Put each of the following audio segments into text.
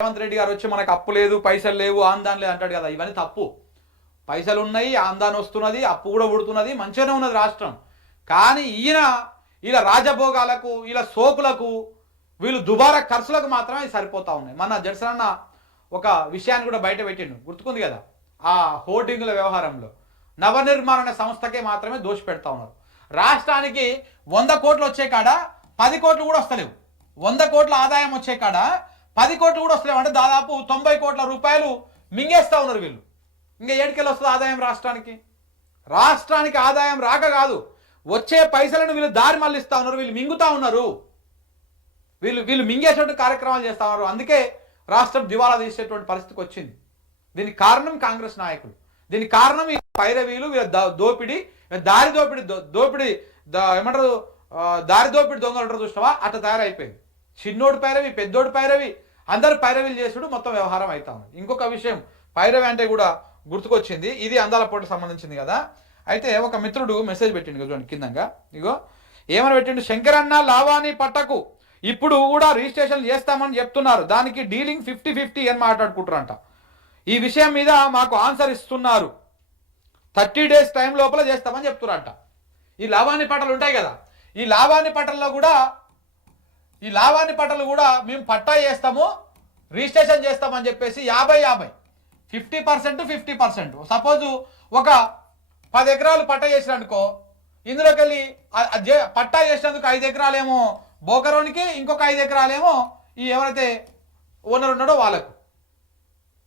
రేవంత్ రెడ్డి గారు వచ్చి మనకు అప్పు లేదు, పైసలు లేవు, ఆందాన్ లేదు అంటాడు కదా. ఇవన్నీ తప్పు. పైసలు ఉన్నాయి, ఆందాన్ వస్తున్నది, అప్పు కూడా పుడుతున్నది, మంచిగానే ఉన్నది రాష్ట్రం. కానీ ఇలా రాజభోగాలకు, ఇలా సోకులకు, వీళ్ళు దుబారా ఖర్చులకు మాత్రమే సరిపోతా ఉన్నాయి. మన జడ్సన్ అన్న ఒక విషయాన్ని కూడా బయట పెట్టిండు, గుర్తుకుంది కదా. ఆ హోర్డింగుల వ్యవహారంలో నవనిర్మాణ సంస్థకే మాత్రమే దోషి పెడతా ఉన్నారు. రాష్ట్రానికి 100 కోట్లు వచ్చే కాడ 10 కోట్లు కూడా వస్తలేవు. 100 కోట్ల ఆదాయం వచ్చే కాడ 10 కోట్లు కూడా వస్తలేవు. అంటే దాదాపు 90 కోట్ల రూపాయలు మింగేస్తా ఉన్నారు వీళ్ళు. ఇంకా ఏడుకెళ్ళి వస్తుంది ఆదాయం రాష్ట్రానికి? రాష్ట్రానికి ఆదాయం రాక కాదు, వచ్చే పైసలను వీళ్ళు దారి మళ్ళిస్తా ఉన్నారు, వీళ్ళు మింగుతా ఉన్నారు, వీళ్ళు మింగేసేటువంటి కార్యక్రమాలు చేస్తా ఉన్నారు. అందుకే రాష్ట్రం దివాలా తీసేటువంటి పరిస్థితికి వచ్చింది. దీనికి కారణం కాంగ్రెస్ నాయకులు, దీనికి కారణం ఈ పైరవీలు, వీళ్ళ దోపిడీ, దోపిడీ ఏమంటారు, దారి దోపిడీ దొంగలు ఉంటారు చూసినావా, అట్లా తయారైపోయింది. చిన్నోడు పైరవి, పెద్దోడు పైరవి, అందరు పైరవీలు చేసుడు మొత్తం వ్యవహారం అవుతా ఉంది. ఇంకొక విషయం, పైరవి అంటే కూడా గుర్తుకొచ్చింది, ఇది అందాల పోటీకి సంబంధించింది కదా. అయితే ఒక మిత్రుడు మెసేజ్ పెట్టిండు చూడండి కిందంగా, ఇగో ఏమని పెట్టిండు, శంకరన్న లావాణి పట్టకు ఇప్పుడు కూడా రిజిస్ట్రేషన్ చేస్తామని చెప్తున్నారు, దానికి డీలింగ్ 50-50 అని మాట్లాడుకుంటారంట. ఈ విషయం మీద మాకు ఆన్సర్ ఇస్తున్నారు, 30 డేస్ టైం లోపల చేస్తామని చెప్తున్నారంట. ఈ లావాణి పట్టలు ఉంటాయి కదా, ఈ లావాణి పట్టలు కూడా మేము పట్టా చేస్తాము, రిజిస్ట్రేషన్ చేస్తామని చెప్పేసి 50-50, 50% సపోజు ఒక 10 ఎకరాలు పట్టా చేసిననుకో, ఇందులోకి వెళ్ళి పట్టా చేసినందుకు 5 ఎకరాలేమో బోకరోనికి, ఇంకొక 5 ఎకరాలేమో ఈ ఎవరైతే ఓనర్ ఉన్నాడో వాళ్ళకు.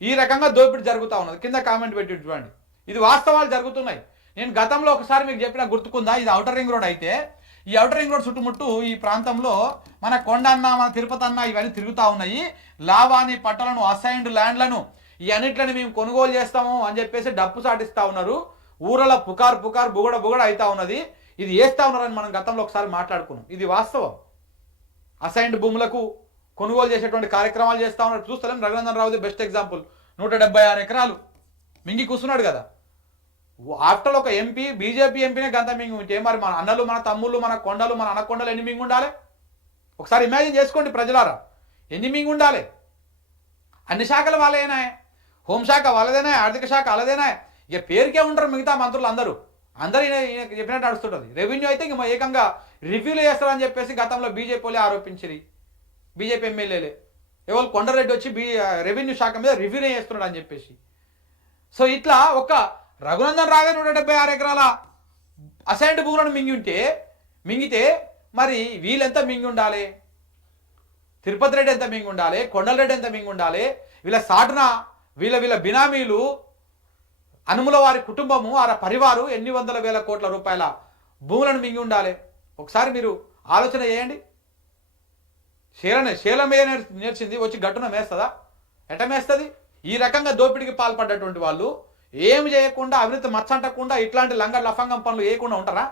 ఈ రకంగా దోపిడీ జరుగుతూ ఉన్నది. కింద కామెంట్ పెట్టి చూడండి, ఇది వాస్తవాలు జరుగుతున్నాయి. నేను గతంలో ఒకసారి మీకు చెప్పిన గుర్తుకుందా, ఇది ఔటర్ రింగ్ రోడ్ అయితే, ఈ ఔటర్ రింగ్ రోడ్ చుట్టుముట్టు ఈ ప్రాంతంలో మన కొండ అన్న, మన తిరుపతి అన్న ఇవన్నీ తిరుగుతూ ఉన్నాయి. లావాణి పట్టలను, అసైన్డ్ ల్యాండ్లను ఈ అన్నిట్లని మేము కొనుగోలు చేస్తాము అని చెప్పేసి డప్పు సాటిస్తూ ఉన్నారు. ఊరల పుకార్ బుగడ అవుతా ఉన్నది. ఇది వేస్తూ ఉన్నారని మనం గతంలో ఒకసారి మాట్లాడుకున్నాం. ఇది వాస్తవం. అసైన్డ్ భూములకు కొనుగోలు చేసేటువంటి కార్యక్రమాలు చేస్తూ ఉన్నారు. చూస్తలేం, రఘునందన్ రావుది బెస్ట్ ఎగ్జాంపుల్. 176 ఎకరాలు మింగి కూర్చున్నాడు కదా. ఆఫ్టర్ ఒక ఎంపీ, బీజేపీ ఎంపీనే గంత మింగి ఉంటే మరి మన అన్నలు, మన తమ్ముళ్ళు, మన కొండలు, మన అనకొండలు ఎన్ని మింగి ఉండాలి? ఒకసారి ఇమాజిన్ చేసుకోండి ప్రజలారా, ఎన్ని మింగి ఉండాలి? అన్ని శాఖలు వాళ్ళేనా, హోంశాఖ వాళ్ళదేనా, ఆర్థిక శాఖ వాళ్ళదేనా, ఇక పేరుకే ఉంటారు మిగతా మంత్రులు అందరూ చెప్పినట్టు నడుస్తుంటుంది. రెవెన్యూ అయితే ఇంక ఏకంగా రివ్యూలు చేస్తారని చెప్పేసి గతంలో బీజేపీ వాళ్ళే ఆరోపించింది. బీజేపీ ఎమ్మెల్యేలే ఎవరు కొండరెడ్డి వచ్చి రెవెన్యూ శాఖ మీద రివ్యూనే చేస్తున్నాడు అని చెప్పేసి. సో ఇట్లా ఒక రఘునందన్ రావే 176 ఎకరాల అసైన్డ్ భూములను మింగితే మరి వీళ్ళెంత మింగి ఉండాలి? తిరుపతి రెడ్డి ఎంత మింగి ఉండాలి? కొండలరెడ్డి ఎంత మింగి ఉండాలి? వీళ్ళ సాటున వీళ్ళ బినామీలు, అనుముల వారి కుటుంబము, ఆ పరివారు ఎన్ని వందల వేల కోట్ల రూపాయల భూములను మింగి ఉండాలి? ఒకసారి మీరు ఆలోచన చేయండి. శీలం మీద నేర్చింది వచ్చి గట్టున మేస్తుందా? ఎట మేస్తుంది? ఈ రకంగా దోపిడికి పాల్పడ్డటువంటి వాళ్ళు ఏమి చేయకుండా, అవినీతి మచ్చంటకుండా, ఇట్లాంటి లంగ లఫంగం పనులు వేయకుండా ఉంటారా?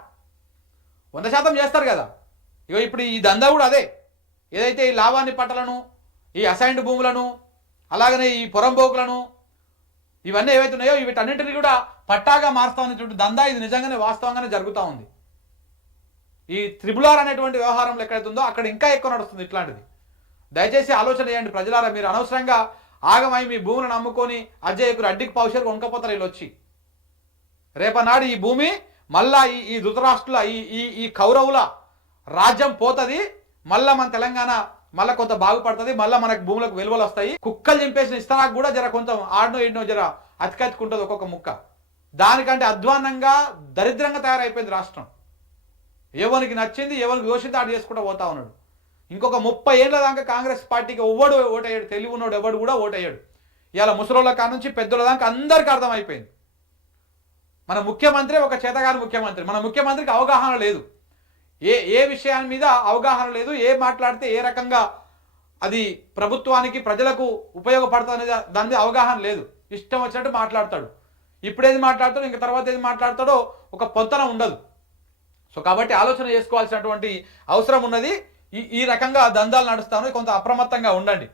100% చేస్తారు కదా. ఇగో ఇప్పుడు ఈ దందా కూడా అదే. ఏదైతే ఈ లావాణి పట్టలను, ఈ అసైన్డ్ భూములను, అలాగనే ఈ పొరంబోకులను, ఇవన్నీ ఏవైతే ఉన్నాయో వీటన్నింటినీ కూడా పట్టాగా మారుస్తామనేటువంటి దందా ఇది నిజంగానే వాస్తవంగానే జరుగుతూ ఉంది. ఈ త్రిబులార్ అనేటువంటి వ్యవహారంలో ఎక్కడైతే ఉందో అక్కడ ఇంకా ఎక్కువ నడుస్తుంది ఇట్లాంటిది. దయచేసి ఆలోచన చేయండి ప్రజలారా. మీరు అనవసరంగా ఆగమై మీ భూములను అమ్ముకొని అజ్జయ్యకు అడ్డికి పావుషేరు కొనుక్కపోతారు వీళ్ళు వచ్చి. రేపనాడు ఈ భూమి మళ్ళా ఈ ధృతరాష్ట్రుల ఈ కౌరవుల రాజ్యం పోతుంది. మళ్ళా మన తెలంగాణ మళ్ళీ కొంత బాగుపడుతుంది. మళ్ళీ మనకు భూములకు విలువలు వస్తాయి. కుక్కలు చింపేసిన ఇస్తానాకు కూడా జర కొంచెం ఆడనో ఎన్నో జర అతికత్తుకుంటుంది ఒక్కొక్క ముక్క. దానికంటే అధ్వాన్నంగా దరిద్రంగా తయారైపోయింది రాష్ట్రం. ఎవరికి నచ్చింది, ఎవరికి దోషింది ఆడు చేసుకుంటూ పోతా ఉన్నాడు. ఇంకొక 30 ఏళ్ళ దాకా కాంగ్రెస్ పార్టీకి ఎవ్వడు ఓటయ్యాడు, తెలివి ఉన్నాడు ఎవడు కూడా ఓటయ్యాడు. ఇవాళ ముసలోళ్ళ కాడ నుంచి పెద్దోళ్ళ దాకా అందరికీ అర్థమైపోయింది. మన ముఖ్యమంత్రి ఒక చేతగాని ముఖ్యమంత్రి. మన ముఖ్యమంత్రికి అవగాహన లేదు, ఏ విషయాల మీద అవగాహన లేదు, ఏ మాట్లాడితే ఏ రకంగా అది ప్రభుత్వానికి ప్రజలకు ఉపయోగపడుతుంది అనేది దాని మీద అవగాహన లేదు. ఇష్టం వచ్చినట్టు మాట్లాడతాడు. ఇప్పుడేది మాట్లాడతాడో ఇంక తర్వాత ఏది మాట్లాడతాడో ఒక పొంతన ఉండదు. సో కాబట్టి ఆలోచన చేసుకోవాల్సినటువంటి అవసరం ఉన్నది. ఈ రకంగా దందాలు నడుస్తాను, కొంత అప్రమత్తంగా ఉండండి.